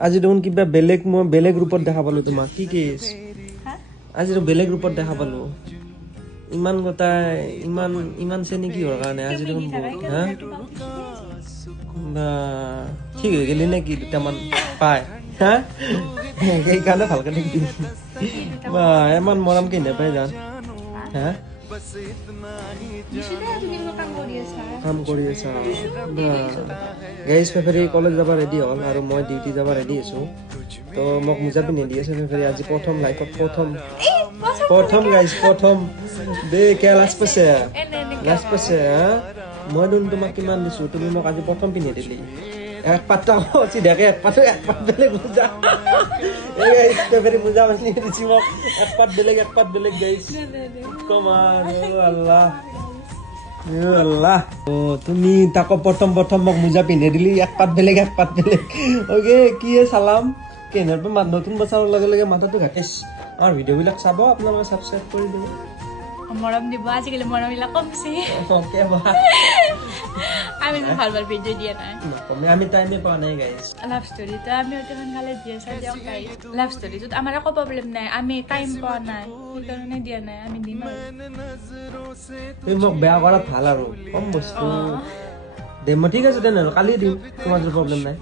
আজি দেখোন কিবা বেলেগ মই বেলেগ ৰূপত দেখা পালো তোমাক কি কেছ আজি তো বেলেগ ৰূপত দেখা পালো ইমান গটা ইমান চেনি কি হোৱাৰ কাৰণে আজি দেখোন হা বা ঠিক হৈ গেলি নেকি দুটামান পায় হা সেইকাৰণে ভালকে দেখি বা ইমান মৰম কি নাপায় জান হা কাম কৰি আছা গাইজ ফেফেৰি কলেজ যাব ৰেডি হ'ল আৰু মই ডিউটি যাব ৰেডি আছো তো মোক মোজা পিন্ধি দি আছে ফেফেৰি আজি প্ৰথম লাইফত প্ৰথম গাইজ প্ৰথম দে কে লাষ্ট পাছে হা মই দেখোন তোমাক কিমান দিছো তুমি মোক আজি প্ৰথম পিন্ধি দিলি এক পাত্তা চিধাকে এক পাত বেলেগ মোজা এই গাইজ ফেফেৰি মোজা পিন্ধি দিছি মোক এক পাত বেলেগ গাইজ কমান আল্লাহ আল্লাহ ও তুমি তাকো প্ৰথম মোক মোজা পিন্ধি দিলি এক পাত বেলেগ ওকে কি সালাম কেনৰ পৰা নতুন বছৰৰ লগে মাথাটো ঘাটেছ আৰু ভিডিও বিলাক চাব আপোনালোকে সাবস্ক্ৰাইব কৰি দিব মৰম দিব আজিকালি মৰম বিলাক কমছে ওকে বা আমি ভাল ভিডিও দিয়া নাই আমি টাইমে পোৱা নাই গাইস লাভ ষ্টৰী তো আমি অতি সোনকালে দিয়ে চাই গাইস লাভ ষ্টৰী তো আমাৰ একো প্ৰব্লেম নাই আমি টাইম পোৱা নাই সেইকাৰণে দিয়া নাই আমি দিম তুমি মোক বেয়া কৰাত ভাল আৰু কম বস্তু দেম ঠিক আছে তেনে কালি দিম তোমাৰ প্ৰব্লেম নাই